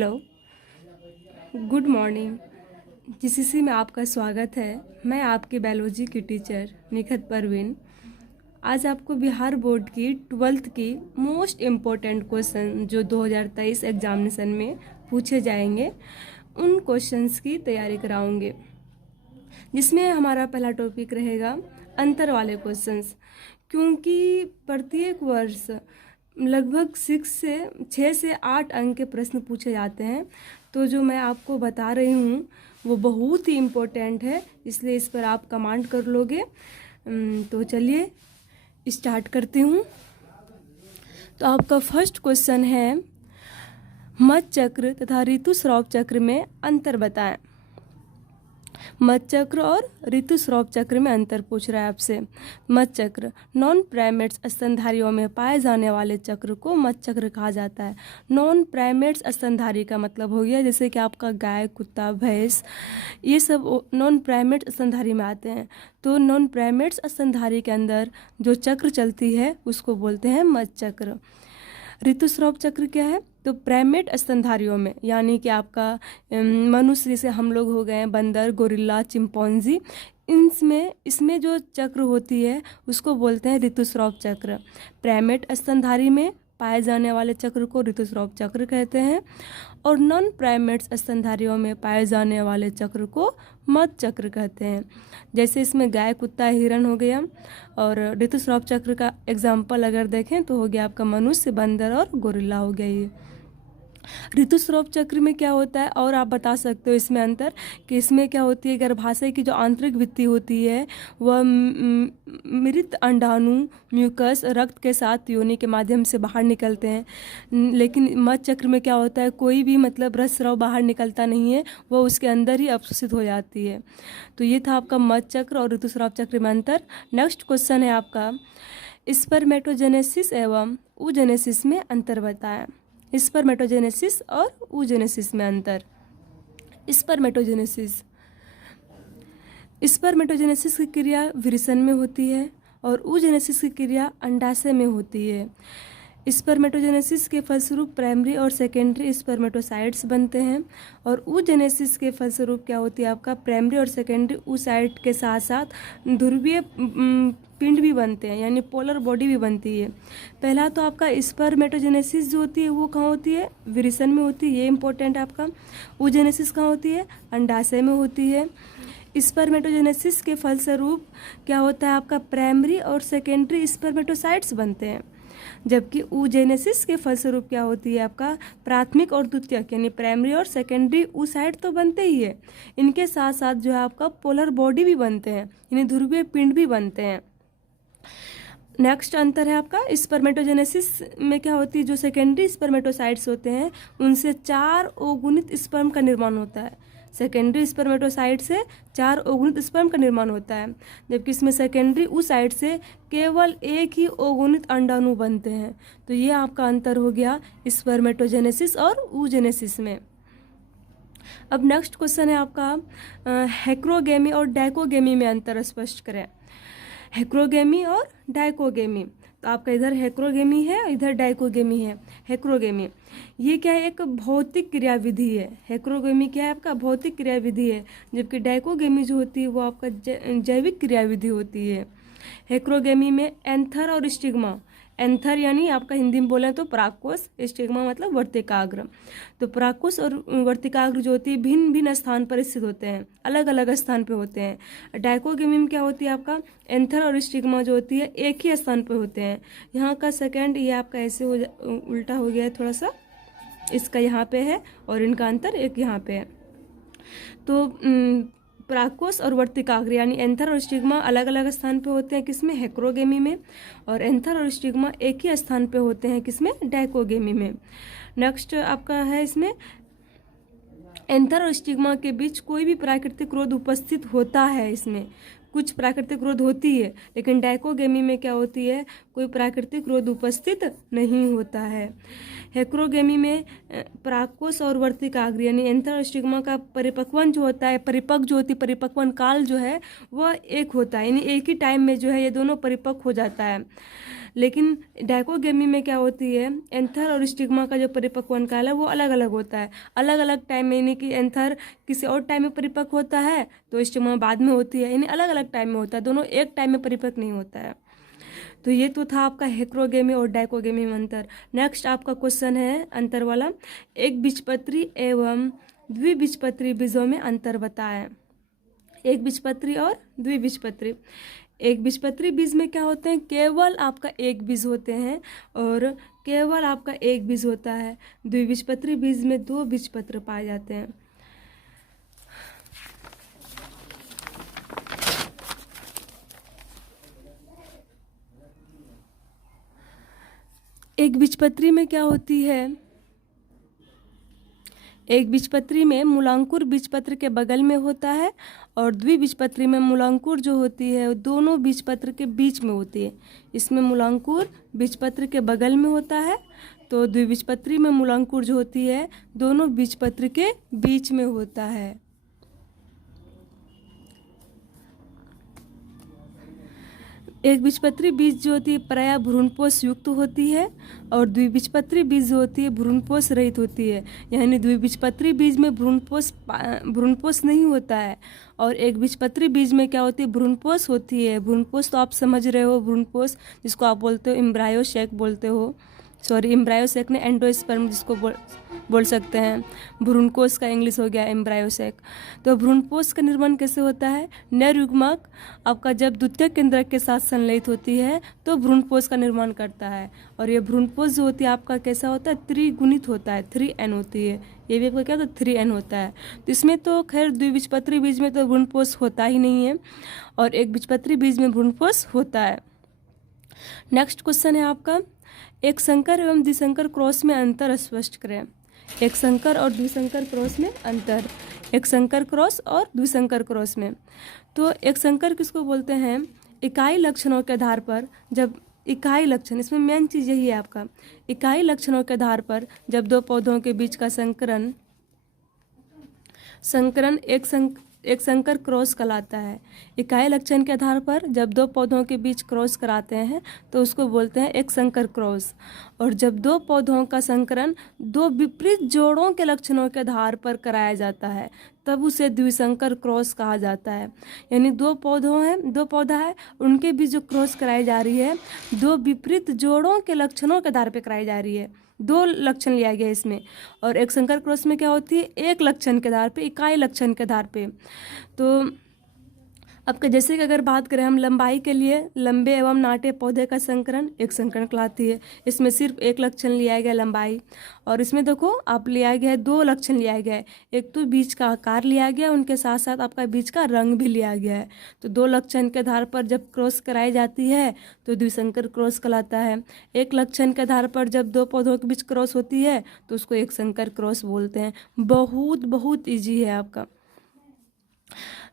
Hello, good morning. GCC में आपका स्वागत है। मैं आपकी बायोलॉजी की टीचर निखत परवीन। आज आपको बिहार बोर्ड की 12th की मोस्ट इम्पोर्टेंट क्वेश्चन जो 2023 एग्जामिनेशन में पूछे जाएंगे उन क्वेश्चंस की तैयारी कराऊंगे, जिसमें हमारा पहला टॉपिक रहेगा अंतर वाले क्वेश्चंस। क्योंकि प्रत्येक वर्ष लगभग 6 से 8 अंक के प्रश्न पूछे जाते हैं, तो जो मैं आपको बता रही हूँ वो बहुत ही इम्पोर्टेंट है, इसलिए इस पर आप कमांड कर लोगे। तो चलिए स्टार्ट करती हूँ। तो आपका फर्स्ट क्वेश्चन है, मत चक्र तथा ऋतुस्राव चक्र में अंतर बताएं। मत चक्र और ऋतुस्राव चक्र में अंतर पूछ रहा है आपसे। मत चक्र नॉन प्राइमेट्स स्तनधारियों में पाए जाने वाले चक्र को मत चक्र कहा जाता है। नॉन प्राइमेट्स स्तनधारी का मतलब हो गया जैसे कि आपका गाय, कुत्ता, भैंस, ये सब नॉन प्राइमेट स्तनधारी में आते हैं। तो नॉन प्राइमेट्स स्तनधारी के अंदर जो चक्र चलती है उसको बोलते हैं मत चक्र। ऋतुस्राव चक्र क्या है? तो प्राइमेट स्तनधारियों में, यानी कि आपका मनुष्य जैसे हम लोग हो गए, बंदर, गोरिल्ला, चिंपैंजी, इसमें जो चक्र होती है उसको बोलते हैं ऋतुस्राव चक्र। प्राइमेट स्तनधारी में पाए जाने वाले चक्र को ऋतुस्राव चक्र कहते हैं, और नॉन प्राइमेट्स स्तनधारियों में पाए जाने वाले चक्र को मत चक्र कहते हैं। जैसे इसमें गाय, कुत्ता, हिरण हो गया, और ऋतुस्राव चक्र का एग्जाम्पल अगर देखें तो हो गया आपका मनुष्य, बंदर और गोरिल्ला हो गया। ये ऋतुस्राव चक्र में क्या होता है, और आप बता सकते हो इसमें अंतर कि इसमें क्या होती है, गर्भाशय की जो आंतरिक भित्ति होती है वह मृत अंडाणु, म्यूकस, रक्त के साथ योनि के माध्यम से बाहर निकलते हैं। लेकिन मत चक्र में क्या होता है, कोई भी मतलब रस स्राव बाहर निकलता नहीं है, वह उसके अंदर ही अवशोषित हो जाती है। तो ये था आपका मत चक्र और ऋतुस्राव चक्र में अंतर। नेक्स्ट क्वेश्चन है आपका, स्पर्मेटोजेनेसिस एवं ooजेनेसिस में अंतर बताएं। स्पर्मेटोजेनेसिस और ooजेनेसिस में अंतर। स्पर्मेटोजेनेसिस की क्रिया विरसन में होती है और ooजेनेसिस की क्रिया अंडाशय में होती है। स्पर्मेटोजेनेसिस के फलस्वरूप प्राइमरी और सेकेंडरी स्पर्मेटोसाइट्स बनते हैं, और ooजेनेसिस के फलस्वरूप क्या होती है, आपका प्राइमरी और सेकेंडरी ooसाइट के साथ साथ ध्रुवीय पिंड भी बनते हैं, यानी पोलर बॉडी भी बनती है। पहला तो आपका स्पर्मेटोजेनेसिस जो होती है वो कहाँ होती है, विरसन में होती है, ये इंपॉर्टेंट है आपका। ooजेनेसिस कहाँ होती है, अंडाशय में होती है। स्पर्मेटोजेनेसिस के फलस्वरूप क्या होता है, आपका प्राइमरी और सेकेंडरी स्पर्मेटोसाइट्स बनते हैं, जबकि ooजेनेसिस के फलस्वरूप क्या होती है, आपका प्राथमिक और द्वितीयक, यानी प्राइमरी और सेकेंडरी ooसाइट तो बनते ही है, इनके साथ साथ जो है आपका पोलर बॉडी भी बनते हैं, यानी ध्रुवीय पिंड भी बनते हैं। नेक्स्ट अंतर है आपका, स्पर्मेटोजेनेसिस में क्या होती है, जो सेकेंडरी स्पर्मेटोसाइट्स होते हैं उनसे 4 अगुणित स्पर्म का निर्माण होता है। सेकेंडरी स्पर्मेटोसाइट से 4 अगुणित स्पर्म का निर्माण होता है, जबकि इसमें सेकेंडरी ooसाइट से केवल एक ही अगुणित अंडाणु बनते हैं। तो ये आपका अंतर हो गया स्पर्मेटोजेनेसिस और ooजेनेसिस में। अब नेक्स्ट क्वेश्चन है आपका, हेक्रोगेमी और डाइकोगेमी में अंतर स्पष्ट करें। हेक्रोगेमी और डाइकोगेमी, तो आपका इधर हेक्रोगेमी है, इधर डाइकोगेमी है। हेक्रोगेमी ये क्या है, एक भौतिक क्रियाविधि है। हेक्रोगेमी क्या है, आपका भौतिक क्रियाविधि है, जबकि डाइकोगेमी जो होती है वो आपका जैविक क्रियाविधि होती है। हेक्रोगेमी में एंथर और स्टिग्मा, एंथर यानी आपका हिंदी में बोलें तो परागकोश, स्टिग्मा मतलब वर्तिकाग्र। तो परागकोश और वर्तिकाग्र जो होती है भिन्न भिन्न स्थान पर स्थित होते हैं, अलग अलग स्थान पे होते हैं। डाइकोगेमी में क्या होती है, आपका एंथर और स्टिग्मा जो होती है एक ही स्थान पर होते हैं। यहाँ का सेकंड ये आपका ऐसे उल्टा हो गया है थोड़ा सा, इसका यहाँ पे है और इनका अंतर एक यहाँ पे है। तो परागकोश और वर्तिकाग्र यानी एंथर और स्टिग्मा अलग अलग स्थान पे होते हैं, किसमें, हेक्रोगेमी में, और एंथर और स्टिग्मा एक ही स्थान पे होते हैं, किसमें, डाइकोगेमी में। नेक्स्ट आपका है, इसमें एंथर और स्टिग्मा के बीच कोई भी प्राकृतिक रोध उपस्थित होता है, इसमें कुछ प्राकृतिक रोध होती है, लेकिन डाइकोगेमी में क्या होती है, कोई प्राकृतिक रोध उपस्थित नहीं होता है। हेक्रोगेमी में परागकोश और वर्तिकाग्र यानी एंथर और स्टिग्मा का परिपक्वन जो होता है, परिपक्व जो होती है, परिपक्वन काल जो है वह एक होता है, यानी एक ही टाइम में जो है ये दोनों परिपक्व हो जाता है। लेकिन डायकोगेमी में क्या होती है, एंथर और स्टिग्मा का जो परिपक्वन काल है वो अलग अलग होता है, अलग अलग टाइम में, यानी कि एंथर किसी और टाइम में परिपक्व होता है तो स्टिग्मा बाद में होती है, यानी अलग अलग टाइम में होता है, दोनों एक टाइम में परिपक्व नहीं होता है। तो ये तो था आपका हेक्रोगेमी और डायकोगेमी में अंतर। नेक्स्ट आपका क्वेश्चन है अंतर वाला, एक बीजपत्री एवं द्विबीजपत्री बीजों में अंतर बताएं। एक बीजपत्री और द्विबीजपत्री। एक बीजपत्री बीज में क्या होते हैं, केवल आपका एक बीज होते हैं और केवल आपका एक बीज होता है। द्विबीजपत्री बीज में 2 बीजपत्र पाए जाते हैं। एक बीजपत्री में क्या होती है, एक बीजपत्री में मूलांकुर बीजपत्र के बगल में होता है और द्विबीजपत्री में मूलांकुर जो होती है वो दोनों बीजपत्र के बीच में होती है। इसमें मूलांकुर बीजपत्र के बगल में होता है, तो द्विबीजपत्री में मूलांकुर जो होती है दोनों बीजपत्र के बीच में होता है। एक बीजपत्री बीज जो होती है प्रायः भ्रूणपोष युक्त होती है और द्विबीजपत्री बीज जो होती है भ्रूणपोष रहित होती है, यानी द्विबीजपत्री बीज में भ्रूणपोष नहीं होता है और एक बीजपत्री बीज में क्या होती है, भ्रूणपोष होती है। भ्रूणपोष तो आप समझ रहे हो, भ्रूणपोष जिसको आप बोलते हो एम्ब्रायो सेक बोलते हो, सॉरी एम्ब्रायो सेक ने एंडोस्पर्म जिसको बोल सकते हैं, भ्रूणकोष का इंग्लिश हो गया एम्ब्रायो सेक। तो भ्रूणकोष का निर्माण कैसे होता है, नर युग्मक आपका जब द्वितीयक केंद्रक के साथ संलयित होती है तो भ्रूणकोष का निर्माण करता है और ये भ्रूणकोष जो होती है आपका कैसा होता है, त्रिगुणित होता है, 3n होती है। ये भी आपका क्या होता है, 3n होता है। तो इसमें तो खैर द्विबीजपत्री बीज में तो भ्रूणकोष होता ही नहीं है और एक बीजपत्री बीज में भ्रूणकोष होता है। नेक्स्ट क्वेश्चन है आपका, एक संकर एवं द्विसंकर क्रॉस में अंतर स्पष्ट करें। एक संकर और द्विसंकर क्रॉस में अंतर, एक संकर क्रॉस और द्विसंकर क्रॉस में। तो एक संकर किसको बोलते हैं, इकाई लक्षणों के आधार पर जब इकाई लक्षण, इसमें मेन चीज़ यही है आपका, इकाई लक्षणों के आधार पर जब 2 पौधों के बीच का संकरण एक संकर क्रॉस कहलाता है। इकाई लक्षण के आधार पर जब 2 पौधों के बीच क्रॉस कराते हैं तो उसको बोलते हैं एक संकर क्रॉस। और जब 2 पौधों का संकरण 2 विपरीत जोड़ों के लक्षणों के आधार पर कराया जाता है तब उसे द्विसंकर क्रॉस कहा जाता है। यानी 2 पौधा है, उनके बीच जो क्रॉस कराई जा रही है 2 विपरीत जोड़ों के लक्षणों के आधार पर कराई जा रही है। 2 लक्षण लिया गया इसमें। और एक संकर क्रॉस में क्या होती है, एक लक्षण के आधार पे, इकाई लक्षण के आधार पे। तो आपका जैसे कि अगर बात करें हम लंबाई के लिए, लंबे एवं नाटे पौधे का संकरण एक संकरण कहलाती है। इसमें सिर्फ एक लक्षण लिया गया लंबाई, और इसमें देखो आप लिया गया है 2 लक्षण लिया गया है। एक तो बीज का आकार लिया गया, उनके साथ साथ आपका बीज का रंग भी लिया गया है। तो 2 लक्षण के आधार पर जब क्रॉस कराई जाती है तो द्विसंकर क्रॉस कहलाता है। एक लक्षण के आधार पर जब 2 पौधों के बीच क्रॉस होती है तो उसको एक संकर क्रॉस बोलते हैं। बहुत ईजी है आपका।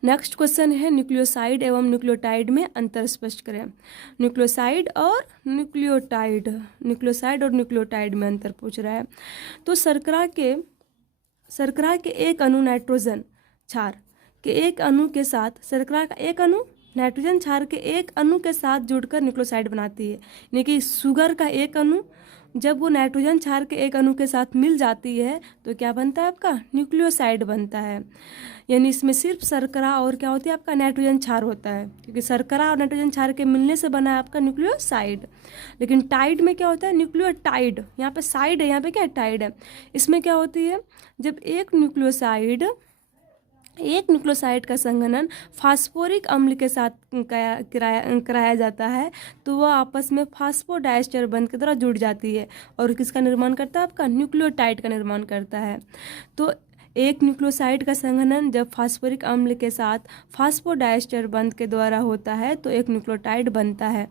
नेक्स्ट क्वेश्चन है, न्यूक्लियोसाइड एवं न्यूक्लियोटाइड में अंतर स्पष्ट करें। न्यूक्लियोसाइड और न्यूक्लियोटाइड में अंतर पूछ रहा है। तो शर्करा के एक अणु नाइट्रोजन क्षार के एक अणु के साथ, शर्करा का एक अणु नाइट्रोजन क्षार के एक अणु के साथ जुड़कर न्यूक्लियोसाइड बनाती है। यानी कि शुगर का एक अणु जब वो नाइट्रोजन क्षार के एक अणु के साथ मिल जाती है तो क्या बनता है आपका, न्यूक्लियोसाइड बनता है। यानी इसमें सिर्फ शर्करा और क्या होती है आपका, नाइट्रोजन क्षार होता है, क्योंकि शर्करा और नाइट्रोजन क्षार के मिलने से बना है आपका न्यूक्लियोसाइड। लेकिन टाइड में क्या होता है, न्यूक्लियोटाइड, यहाँ पे साइड है, यहाँ पे क्या है, टाइड है। इसमें क्या होती है, जब एक न्यूक्लियोसाइड का संघनन फास्फोरिक अम्ल के साथ कराया जाता है तो वह आपस में फास्फोडाइस्टर बंध के द्वारा जुड़ जाती है और किसका निर्माण करता है, आपका न्यूक्लियोटाइड का निर्माण करता है। तो एक न्यूक्लियोसाइड का संघनन जब फास्फोरिक अम्ल के साथ फास्फोडाइस्टर बंध के द्वारा होता है तो एक न्यूक्लियोटाइड बनता है।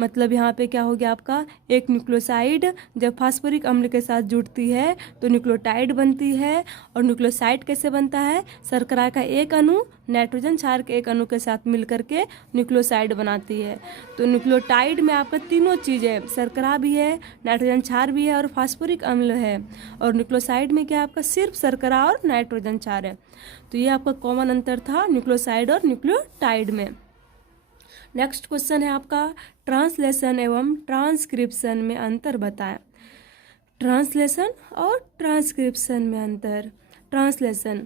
मतलब यहाँ पे क्या हो गया आपका, एक न्यूक्लियोसाइड जब फास्फोरिक अम्ल के साथ जुड़ती है तो न्यूक्लियोटाइड बनती है। और न्यूक्लियोसाइड कैसे बनता है, शर्करा का एक अणु नाइट्रोजन क्षार के एक अणु के साथ मिलकर के न्यूक्लियोसाइड बनाती है। तो न्यूक्लियोटाइड में आपका तीनों चीज़ें, शर्करा भी है, नाइट्रोजन क्षार भी है और फास्फोरिक अम्ल है। और न्यूक्लियोसाइड में क्या आपका सिर्फ शर्करा और नाइट्रोजन क्षार है। तो ये आपका कॉमन अंतर था न्यूक्लियोसाइड और न्यूक्लियोटाइड में। नेक्स्ट क्वेश्चन है आपका ट्रांसलेशन एवं ट्रांसक्रिप्शन में अंतर बताएं। ट्रांसलेशन और ट्रांसक्रिप्शन में अंतर। ट्रांसलेशन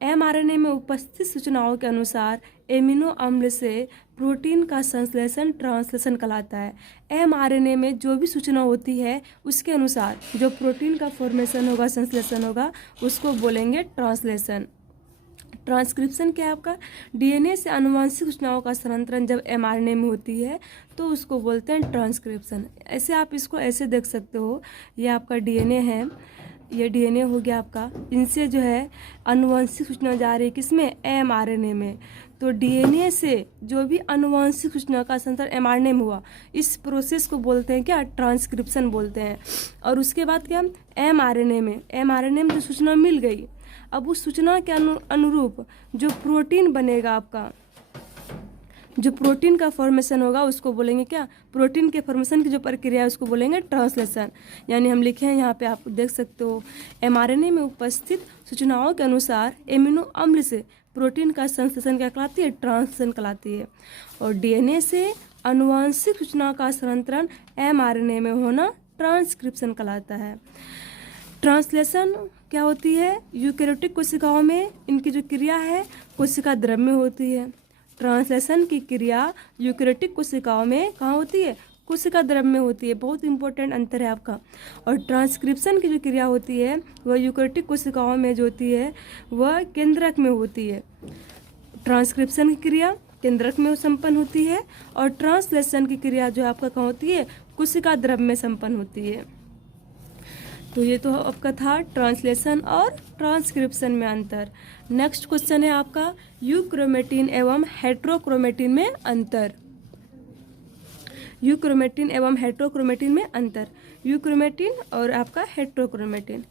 mRNA में उपस्थित सूचनाओं के अनुसार एमिनो अम्ल से प्रोटीन का संश्लेषण ट्रांसलेशन कहलाता है। mRNA में जो भी सूचना होती है उसके अनुसार जो प्रोटीन का फॉर्मेशन होगा, संश्लेषण होगा, उसको बोलेंगे ट्रांसलेशन। ट्रांसक्रिप्शन क्या है आपका? डीएनए से आनुवंशिक सूचनाओं का स्थानांतरण जब mRNA में होती है तो उसको बोलते हैं ट्रांसक्रिप्शन। ऐसे आप इसको ऐसे देख सकते हो, ये आपका डीएनए है, ये डीएनए हो गया आपका, इनसे जो है आनुवंशिक सूचना जा रही है किसमें? mRNA में। तो डीएनए से जो भी आनुवंशिक सूचना का स्थानांतरण mRNA में हुआ, इस प्रोसेस को बोलते हैं क्या? ट्रांसक्रिप्शन बोलते हैं। और उसके बाद क्या? mRNA में जो सूचना मिल गई, अब उस सूचना के अनुरूप जो प्रोटीन बनेगा आपका, जो प्रोटीन का फॉर्मेशन होगा उसको बोलेंगे क्या? प्रोटीन के फॉर्मेशन की जो प्रक्रिया है उसको बोलेंगे ट्रांसलेशन। यानी हम लिखे हैं यहाँ पे, आप देख सकते हो, mRNA में उपस्थित सूचनाओं के अनुसार एमिनो अम्ल से प्रोटीन का संश्लेषण क्या कहलाती है? ट्रांसलेशन कहलाती है। और डीएनए से आनुवंशिक सूचना का स्थानांतरण mRNA में होना ट्रांसक्रिप्शन कहलाता है। ट्रांसलेशन क्या होती है? यूकेरियोटिक कोशिकाओं में इनकी जो क्रिया है कोशिका द्रव्य में होती है। ट्रांसलेशन की क्रिया यूकेरियोटिक कोशिकाओं में कहाँ होती है? कोशिका द्रव्य में होती है। बहुत इंपॉर्टेंट अंतर है आपका। और ट्रांसक्रिप्शन की जो क्रिया होती है वह यूकेरियोटिक कोशिकाओं में जो होती है वह केंद्रक में होती है। ट्रांसक्रिप्शन की क्रिया केंद्रक में संपन्न होती है और ट्रांसलेशन की क्रिया जो आपका कहाँ होती है? कोशिका द्रव्य में संपन्न होती है। तो ये तो आपका था ट्रांसलेशन और ट्रांसक्रिप्शन में अंतर। नेक्स्ट क्वेश्चन है आपका यूक्रोमेटिन एवं हेट्रोक्रोमेटिन में अंतर। यूक्रोमेटिन एवं हेट्रोक्रोमेटिन में अंतर। यूक्रोमेटिन और आपका हेट्रोक्रोमेटिन,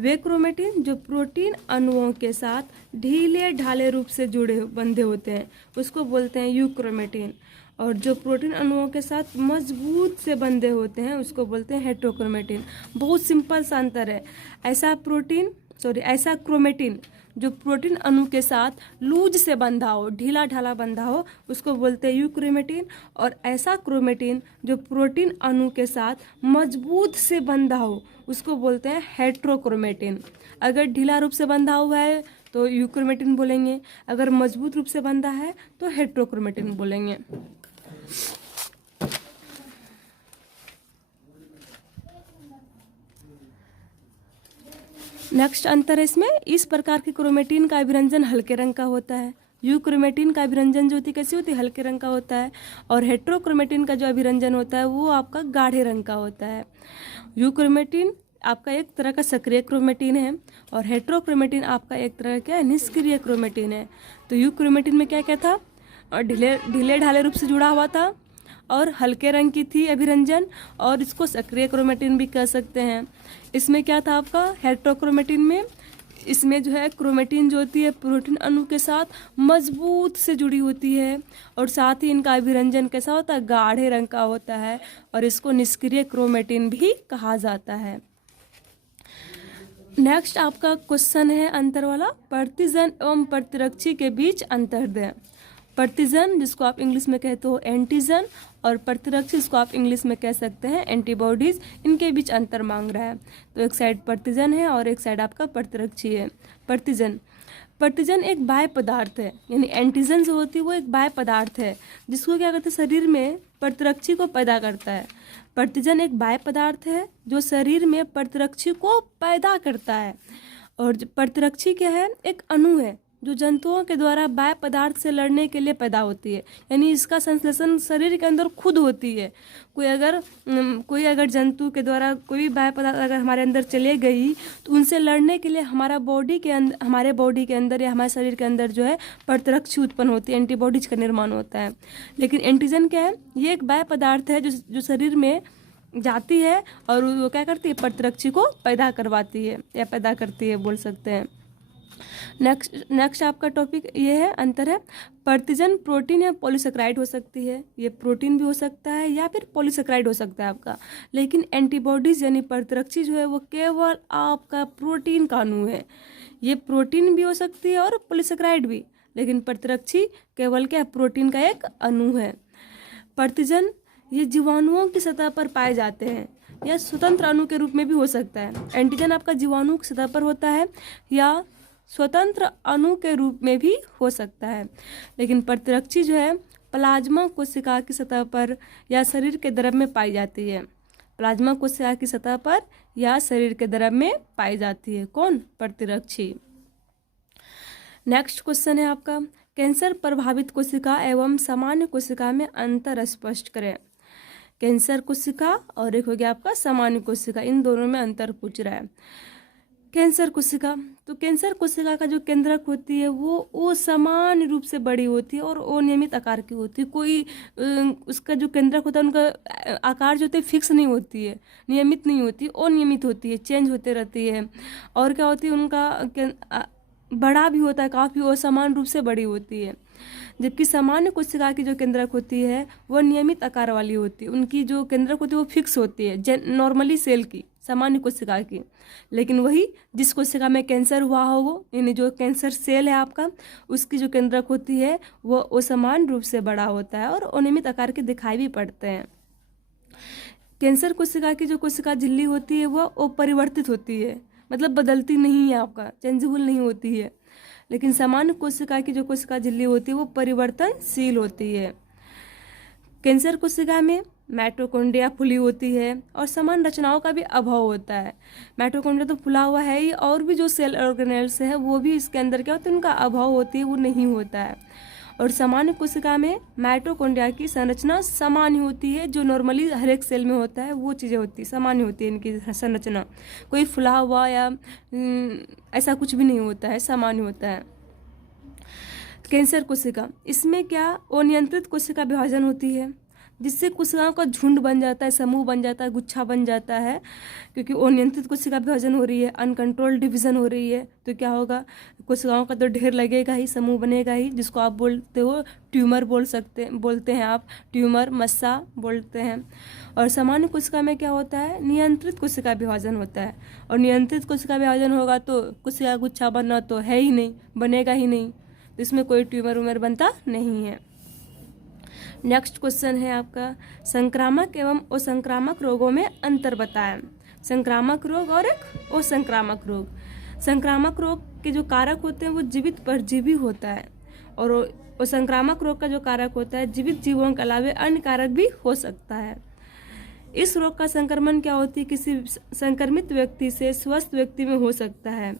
वे क्रोमेटिन जो प्रोटीन अणुओं के साथ ढीले ढाले रूप से बंधे होते हैं उसको बोलते हैं यूक्रोमेटिन, और जो प्रोटीन अणुओं के साथ मजबूत से बंधे होते हैं उसको बोलते हैं हेट्रोक्रोमेटिन। बहुत सिंपल सा अंतर है। ऐसा क्रोमेटिन जो प्रोटीन अणु के साथ लूज से बंधा हो, ढीला ढाला बंधा हो, उसको बोलते हैं यूक्रोमेटिन। और ऐसा क्रोमेटिन जो प्रोटीन अणु के साथ मजबूत से बंधा हो उसको बोलते हैं हेट्रोक्रोमेटिन। अगर ढीला रूप से बंधा हुआ है तो यूक्रोमेटिन बोलेंगे, अगर मजबूत रूप से बंधा है तो हेट्रोक्रोमेटिन बोलेंगे। नेक्स्ट अंतर है इसमें, इस प्रकार के क्रोमेटिन का अभिरंजन हल्के रंग का होता है। यूक्रोमेटिन का अभिरंजन जो होती है कैसी होती है? हल्के रंग का होता है। और हेट्रोक्रोमेटिन का जो अभिरंजन होता है वो आपका गाढ़े रंग का होता है। यूक्रोमेटिन आपका एक तरह का सक्रिय क्रोमेटिन है और हेट्रोक्रोमेटिन आपका एक तरह का निष्क्रिय क्रोमेटिन है। तो यूक्रोमेटिन में क्या क्या था? और ढीले ढाले रूप से जुड़ा हुआ था और हल्के रंग की थी अभिरंजन, और इसको सक्रिय क्रोमेटिन भी कह सकते हैं। इसमें क्या था आपका? हेट्रोक्रोमेटिन में, इसमें जो है क्रोमेटिन जो होती है प्रोटीन अणु के साथ मजबूत से जुड़ी होती है और साथ ही इनका अभिरंजन कैसा होता है? गाढ़े रंग का होता है, और इसको निष्क्रिय क्रोमेटिन भी कहा जाता है। नेक्स्ट आपका क्वेश्चन है अंतर वाला, प्रतिजन एवं प्रतिरक्षी के बीच अंतर दें। प्रतिजन जिसको आप इंग्लिश में कहते हो एंटीजन, और प्रतिरक्षी जिसको आप इंग्लिश में कह सकते हैं एंटीबॉडीज, इनके बीच अंतर मांग रहा है। तो एक साइड प्रतिजन है और एक साइड आपका प्रतिरक्षी है। प्रतिजन एक बाह्य पदार्थ है, यानी एंटीजन जो होती है वो एक बाह्य पदार्थ है जिसको क्या करते हैं? शरीर में प्रतिरक्षी को पैदा करता है। प्रतिजन एक बाह्य पदार्थ है जो शरीर में प्रतिरक्षी को पैदा करता है। और प्रतिरक्षी क्या है? एक अणु है जो जंतुओं के द्वारा बाह्य पदार्थ से लड़ने के लिए पैदा होती है, यानी इसका संश्लेषण शरीर के अंदर खुद होती है। कोई अगर जंतु के द्वारा कोई भी बाह्य पदार्थ अगर हमारे अंदर चले गई तो उनसे लड़ने के लिए हमारे बॉडी के अंदर या हमारे शरीर के अंदर जो है प्रतिरक्षी उत्पन्न होती है, एंटीबॉडीज का निर्माण होता है। लेकिन एंटीजन क्या है? ये एक बाह्य पदार्थ है जो शरीर में जाती है और वो क्या करती है? प्रतिरक्षी को पैदा करवाती है या पैदा करती है बोल सकते हैं। नेक्स्ट आपका टॉपिक ये है, अंतर है, प्रतिजन प्रोटीन या पॉलीसेकेराइड हो सकती है। ये प्रोटीन भी हो सकता है या फिर पॉलीसेकेराइड हो सकता है आपका। लेकिन एंटीबॉडीज यानी प्रतिरक्षी जो है वो केवल आपका प्रोटीन का अणु है। ये प्रोटीन भी हो सकती है और पॉलीसेकेराइड भी, लेकिन प्रतिरक्षी केवल क्या? प्रोटीन का एक अणु है। प्रतिजन ये जीवाणुओं की सतह पर पाए जाते हैं या स्वतंत्र अणु के रूप में भी हो सकता है। एंटीजन आपका जीवाणु की सतह पर होता है या स्वतंत्र अणु के रूप में भी हो सकता है। लेकिन प्रतिरक्षी जो है प्लाज्मा कोशिका की सतह पर या शरीर के द्रव में पाई जाती है। प्लाज्मा कोशिका की सतह पर या शरीर के द्रव में पाई जाती है। कौन? प्रतिरक्षी। नेक्स्ट क्वेश्चन है आपका, कैंसर प्रभावित कोशिका एवं सामान्य कोशिका में अंतर स्पष्ट करें। कैंसर कोशिका और एक हो गया आपका सामान्य कोशिका, इन दोनों में अंतर पूछ रहा है। कैंसर कोशिका, तो कैंसर कोशिका का जो केंद्रक होती है वो सामान्य रूप से बड़ी होती है और अनियमित आकार की होती है। कोई उसका जो केंद्रक होता है उनका आकार जो होती है फिक्स नहीं होती है, नियमित नहीं होती, अनियमित होती है, चेंज होते रहती है। और क्या होती है, उनका बड़ा भी होता है, काफ़ी असमान रूप से बड़ी होती है। जबकि सामान्य कोशिका की जो केंद्रक होती है वह नियमित आकार वाली होती है। उनकी जो केंद्रक होती है वो फिक्स होती है नॉर्मली सेल की, सामान्य कोशिका की। लेकिन वही जिस कोशिका में कैंसर हुआ हो वो, यानी जो कैंसर सेल है आपका, उसकी जो केंद्रक होती है वो असमान रूप से बड़ा होता है और अनियमित आकार के दिखाई भी पड़ते हैं। कैंसर कोशिका की जो कोशिका झिल्ली होती है वह अपरिवर्तित होती है, मतलब बदलती नहीं है, आपका चेंजेबल नहीं होती है। लेकिन सामान्य कोशिका की जो कोशिका झिल्ली होती है वो परिवर्तनशील होती है। कैंसर कोशिका में माइटोकॉन्ड्रिया फुली होती है और समान रचनाओं का भी अभाव होता है। माइटोकॉन्ड्रिया तो फुला हुआ है ही, और भी जो सेल ऑर्गेनेल्स है वो भी इसके अंदर क्या होता है, उनका अभाव होती है, वो नहीं होता है। और सामान्य कोशिका में माइटोकॉन्ड्रिया की संरचना सामान्य होती है, जो नॉर्मली हर एक सेल में होता है वो चीज़ें होती है, सामान्य होती है इनकी संरचना। कोई फुला हुआ या ऐसा कुछ भी नहीं होता है, सामान्य होता है। कैंसर कोशिका, इसमें क्या अनियंत्रित कोशिका विभाजन होती है, जिससे कोशिकाओं का झुंड बन जाता है, समूह बन जाता है, गुच्छा बन जाता है। क्योंकि अनियंत्रित कोशिका विभाजन हो रही है, अनकंट्रोल्ड डिवीजन हो रही है, तो क्या होगा, कोशिकाओं का तो ढेर लगेगा ही, समूह बनेगा ही, जिसको आप बोलते हो ट्यूमर बोलते हैं आप, ट्यूमर, मस्सा बोलते हैं। और सामान्य कोशिका में क्या होता है, नियंत्रित कोशिका विभाजन होता है। और नियंत्रित कोशिका विभाजन होगा तो कोशिका गुच्छा बनना तो है ही नहीं, बनेगा ही नहीं, तो इसमें कोई ट्यूमर उमर बनता नहीं है। नेक्स्ट क्वेश्चन है आपका, संक्रामक एवं असंक्रामक रोगों में अंतर बताएं। संक्रामक रोग और एक असंक्रामक रोग। संक्रामक रोग के जो कारक होते हैं वो जीवित परजीवी होता है, और असंक्रामक रोग का जो कारक होता है जीवित जीवों के अलावा अन्य कारक भी हो सकता है। इस रोग का संक्रमण क्या होती है, किसी संक्रमित व्यक्ति से स्वस्थ व्यक्ति में हो सकता है।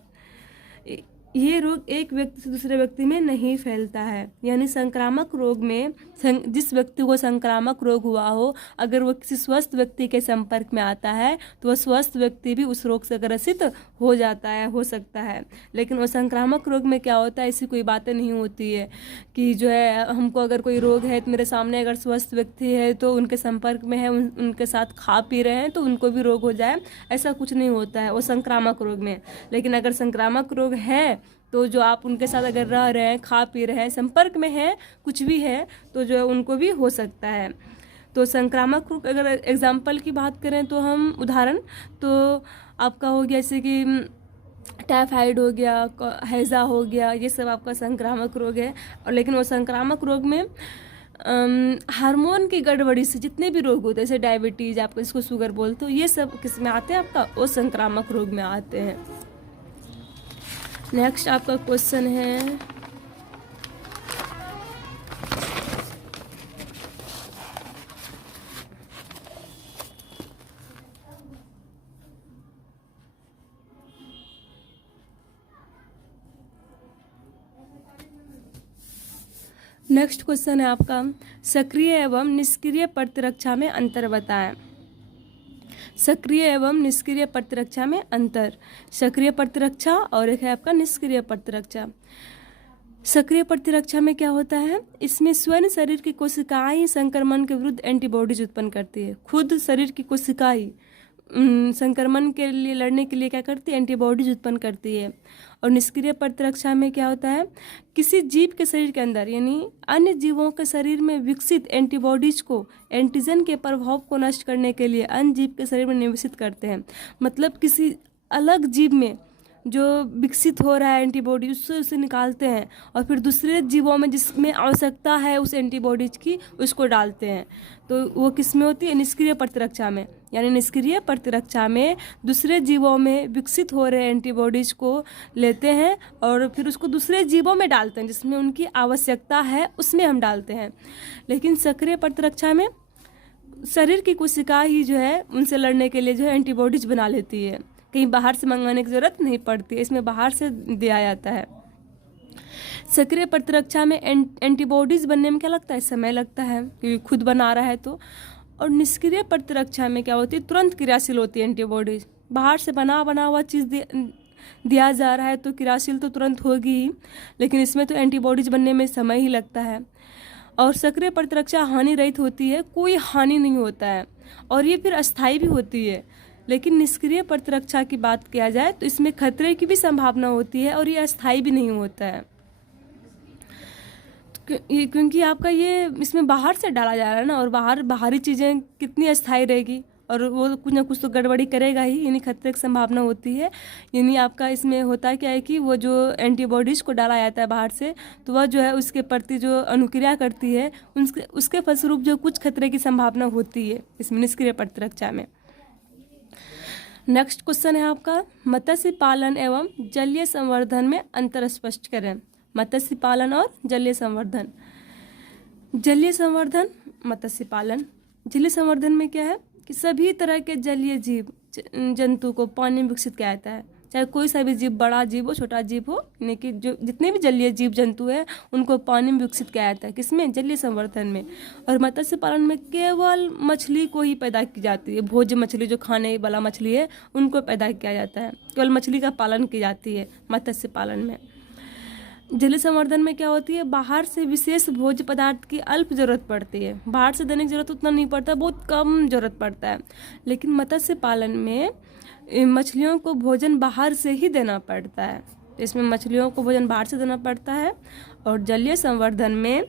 ये रोग एक व्यक्ति से दूसरे व्यक्ति में नहीं फैलता है। यानी संक्रामक रोग में जिस व्यक्ति को संक्रामक रोग हुआ हो, अगर वो किसी स्वस्थ व्यक्ति के संपर्क में आता है तो वह स्वस्थ व्यक्ति भी उस रोग से ग्रसित हो जाता है, हो सकता है। लेकिन वो संक्रामक रोग में क्या होता है, ऐसी कोई बातें नहीं होती है कि जो है हमको अगर कोई रोग है तो मेरे सामने अगर स्वस्थ व्यक्ति है तो उनके संपर्क में है, उनके साथ खा पी रहे हैं तो उनको भी रोग हो जाए, ऐसा कुछ नहीं होता है वो संक्रामक रोग में। लेकिन अगर संक्रामक रोग है तो जो आप उनके साथ अगर रह रहे हैं, खा पी रहे हैं, संपर्क में हैं, कुछ भी है, तो जो है उनको भी हो सकता है। तो संक्रामक रोग अगर एग्जाम्पल की बात करें तो हम उदाहरण तो आपका हो गया जैसे कि टाइफाइड हो गया, हैजा हो गया, ये सब आपका संक्रामक रोग है। और लेकिन वो संक्रामक रोग में हार्मोन की गड़बड़ी से जितने भी रोग होते हैं, जैसे डायबिटीज, आपको इसको शुगर बोलते हो, ये सब किस में आते हैं, आपका वो संक्रामक रोग में आते हैं। नेक्स्ट आपका क्वेश्चन है, नेक्स्ट क्वेश्चन है आपका, सक्रिय एवं निष्क्रिय प्रतिरक्षा में अंतर बताएं। सक्रिय एवं निष्क्रिय प्रतिरक्षा में अंतर। सक्रिय प्रतिरक्षा और एक है आपका निष्क्रिय प्रतिरक्षा। सक्रिय प्रतिरक्षा में क्या होता है, इसमें स्वयं शरीर की कोशिकाएं संक्रमण के विरुद्ध एंटीबॉडीज उत्पन्न करती है। खुद शरीर की कोशिकाएं संक्रमण के लिए लड़ने के लिए क्या करती है, एंटीबॉडीज उत्पन्न करती है। और निष्क्रिय प्रतिरक्षा में क्या होता है, किसी जीव के शरीर के अंदर यानी अन्य जीवों के शरीर में विकसित एंटीबॉडीज को एंटीजन के प्रभाव को नष्ट करने के लिए अन्य जीव के शरीर में निवेशित करते हैं। मतलब किसी अलग जीव में जो विकसित हो रहा है एंटीबॉडी उससे उसे निकालते हैं और फिर दूसरे जीवों में जिसमें आवश्यकता है उस एंटीबॉडीज की उसको डालते हैं। तो वो किस में होती है? निष्क्रिय प्रतिरक्षा में। यानी निष्क्रिय प्रतिरक्षा में दूसरे जीवों में विकसित हो रहे एंटीबॉडीज को लेते हैं और फिर उसको दूसरे जीवों में डालते हैं जिसमें उनकी आवश्यकता है उसमें हम डालते हैं। लेकिन सक्रिय प्रतिरक्षा में शरीर की कोशिका ही जो है उनसे लड़ने के लिए जो है एंटीबॉडीज बना लेती है, कहीं बाहर से मंगाने की ज़रूरत नहीं पड़ती है, इसमें बाहर से दिया जाता है। सक्रिय प्रतिरक्षा में एंटीबॉडीज बनने में क्या लगता है? समय लगता है क्योंकि खुद बना रहा है तो। और निष्क्रिय प्रतिरक्षा में क्या होती है? तुरंत क्रियाशील होती है एंटीबॉडीज। बाहर से बना हुआ चीज़ दिया जा रहा है तो क्रियाशील तो तुरंत होगी ही, लेकिन इसमें तो एंटीबॉडीज बनने में समय ही लगता है। और सक्रिय प्रतिरक्षा हानि रहित होती है, कोई हानि नहीं होता है और ये फिर अस्थायी भी होती है। लेकिन निष्क्रिय प्रतिरक्षा की बात किया जाए तो इसमें खतरे की भी संभावना होती है और ये अस्थायी भी नहीं होता है क्योंकि आपका ये इसमें बाहर से डाला जा रहा है ना, और बाहरी चीज़ें कितनी अस्थायी रहेगी और वो कुछ ना कुछ तो गड़बड़ी करेगा ही, यानी खतरे की संभावना होती है। यानी आपका इसमें होता क्या है कि वो जो एंटीबॉडीज को डाला जाता है बाहर से तो वह जो है उसके प्रति जो अनुक्रिया करती है उसके फलस्वरूप जो कुछ खतरे की संभावना होती है इसमें निष्क्रिय प्रतिरक्षा में। नेक्स्ट क्वेश्चन है आपका, मत्स्य पालन एवं जलीय संवर्धन में अंतर स्पष्ट करें। मत्स्य पालन और जलीय संवर्धन। जलीय संवर्धन, मत्स्य पालन। जलीय संवर्धन में क्या है कि सभी तरह के जलीय जीव जंतु को पानी में विकसित किया जाता है, चाहे कोई सा भी जीव, बड़ा जीव हो छोटा जीव हो, यानी कि जो जितने भी जलीय जीव जंतु है उनको पानी में विकसित किया जाता है। किसमें? जलीय संवर्धन में। और मत्स्य पालन में केवल मछली को ही पैदा की जाती है, भोज्य मछली जो खाने वाला मछली है उनको पैदा किया जाता है, केवल मछली का पालन की जाती है मत्स्य पालन में। जलीय संवर्धन में क्या होती है? बाहर से विशेष भोज्य पदार्थ की अल्प जरूरत पड़ती है, बाहर से देने की जरूरत उतना नहीं पड़ता, बहुत कम जरूरत पड़ता है। लेकिन मत्स्य पालन में मछलियों को भोजन बाहर से ही देना पड़ता है, इसमें मछलियों को भोजन बाहर से देना पड़ता है। और जलीय संवर्धन में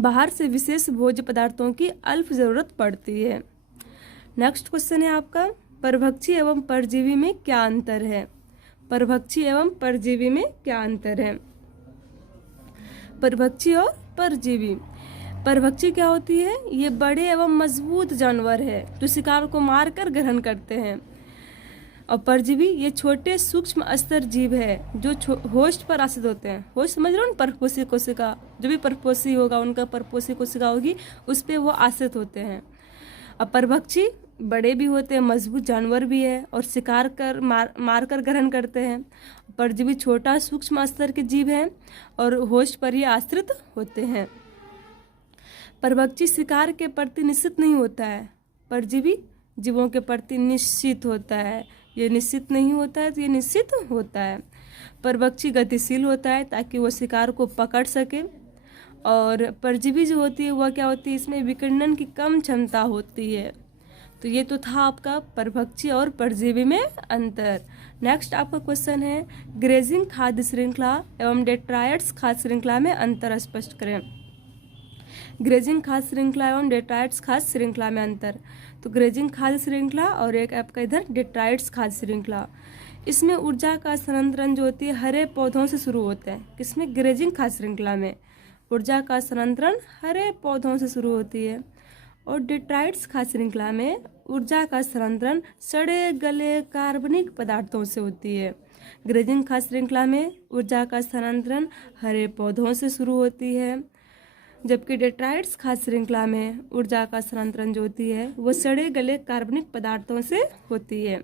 बाहर से विशेष भोज्य पदार्थों की अल्प जरूरत पड़ती है। नेक्स्ट क्वेश्चन है आपका, परभक्षी एवं परजीवी में क्या अंतर है? परभक्षी एवं परजीवी में क्या अंतर है? परभक्षी और परजीवी। परभक्षी क्या होती है? ये बड़े एवं मजबूत जानवर है जो शिकार को मारकर ग्रहण करते हैं। और परजीवी ये छोटे सूक्ष्म स्तर जीव है जो होस्ट पर आश्रित होते हैं। होस्ट समझ रहे हो ना, परपोषी कोशिका, जो भी परपोषी होगा उनका परपोषी कोशिका होगी उस पर वो आश्रित होते हैं। अब परभक्षी बड़े भी होते हैं, मजबूत जानवर भी है और शिकार कर मार कर ग्रहण करते हैं। परजीवी छोटा सूक्ष्म स्तर के जीव हैं और होस्ट पर ही आश्रित होते हैं। परभक्षी शिकार के प्रति निश्चित नहीं होता है, परजीवी जीवों के प्रति निश्चित होता है। ये निश्चित नहीं होता है तो ये निश्चित होता है। परभक्षी गतिशील होता है ताकि वो शिकार को पकड़ सके। और परजीवी जो होती है वह क्या होती है? इसमें विकिरणन की कम क्षमता होती है। तो ये तो था आपका परभक्षी और परजीवी में अंतर। नेक्स्ट आपका क्वेश्चन है, ग्रेजिंग खाद्य श्रृंखला एवं डेट्रायड्स खाद्य श्रृंखला में अंतर स्पष्ट करें। ग्रेजिंग खाद्य श्रृंखला एवं डेट्रायड्स खाद्य श्रृंखला में अंतर। तो ग्रेजिंग खाद्य श्रृंखला और एक आपका इधर डेट्रायड्स खाद्य श्रृंखला, इसमें ऊर्जा का स्थानांतरण जो होती है हरे पौधों से शुरू होता है। किसमें? ग्रेजिंग खाद्य श्रृंखला में ऊर्जा का स्थानांतरण हरे पौधों से शुरू होती है। और डेट्रायड्स खाद्य श्रृंखला में ऊर्जा का स्थानांतरण सड़े गले कार्बनिक पदार्थों से होती है। ग्रेजिंग खाद्य श्रृंखला में ऊर्जा का स्थानांतरण हरे पौधों से शुरू होती है, जबकि डेट्रायड्स खाद्य श्रृंखला में ऊर्जा का स्थानांतरण जो होती है वो सड़े गले कार्बनिक पदार्थों से होती है।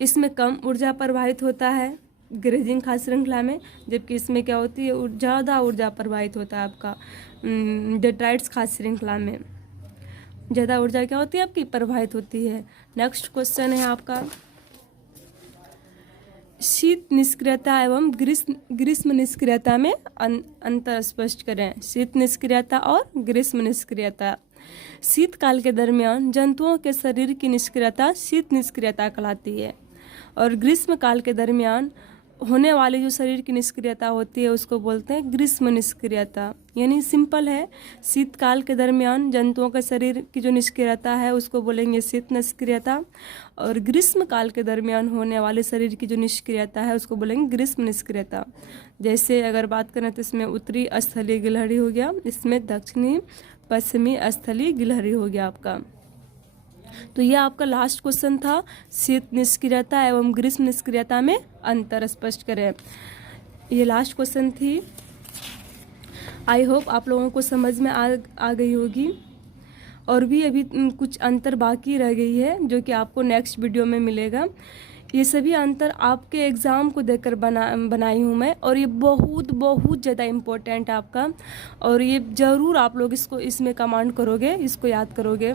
इसमें कम ऊर्जा प्रवाहित होता है ग्रेजिंग खाद्य श्रृंखला में, जबकि इसमें क्या होती है? ज़्यादा ऊर्जा प्रवाहित होता है आपका डेट्रायड्स खाद्य श्रृंखला में। ज़्यादा ऊर्जा क्या होती है आपकी? प्रवाहित होती है। नेक्स्ट क्वेश्चन है आपका, शीत निष्क्रियता एवं ग्रीष्म निष्क्रियता में अंतर स्पष्ट करें। शीत निष्क्रियता और ग्रीष्म निष्क्रियता। शीतकाल के दरमियान जंतुओं के शरीर की निष्क्रियता शीत निष्क्रियता कहलाती है और ग्रीष्म काल के दरमियान होने वाली जो शरीर की निष्क्रियता होती है उसको बोलते हैं ग्रीष्म निष्क्रियता। यानी सिंपल है, शीतकाल के दरमियान जंतुओं के शरीर की जो निष्क्रियता है उसको बोलेंगे शीत निष्क्रियता, और ग्रीष्म काल के दरमियान होने वाले शरीर की जो निष्क्रियता है उसको बोलेंगे ग्रीष्म निष्क्रियता। जैसे अगर बात करें तो इसमें उत्तरी स्थलीय गिलहरी हो गया, इसमें दक्षिणी पश्चिमी स्थलीय गिलहरी हो गया आपका। तो यह आपका लास्ट क्वेश्चन था, शीत निष्क्रियता एवं ग्रीष्म निष्क्रियता में अंतर स्पष्ट करें। ये लास्ट क्वेश्चन थी। आई होप आप लोगों को समझ में आ गई होगी, और भी अभी कुछ अंतर बाकी रह गई है जो कि आपको नेक्स्ट वीडियो में मिलेगा। ये सभी अंतर आपके एग्ज़ाम को देखकर बनाई हूँ मैं, और ये बहुत बहुत ज़्यादा इम्पोर्टेंट है आपका, और ये ज़रूर आप लोग इसमें कमांड करोगे, इसको याद करोगे।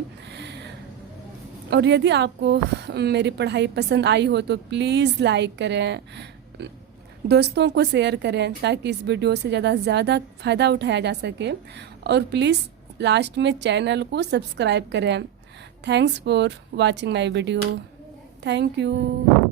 और यदि आपको मेरी पढ़ाई पसंद आई हो तो प्लीज़ लाइक करें, दोस्तों को शेयर करें ताकि इस वीडियो से ज़्यादा से ज़्यादा फ़ायदा उठाया जा सके, और प्लीज़ लास्ट में चैनल को सब्सक्राइब करें। Thanks for watching my video. Thank you.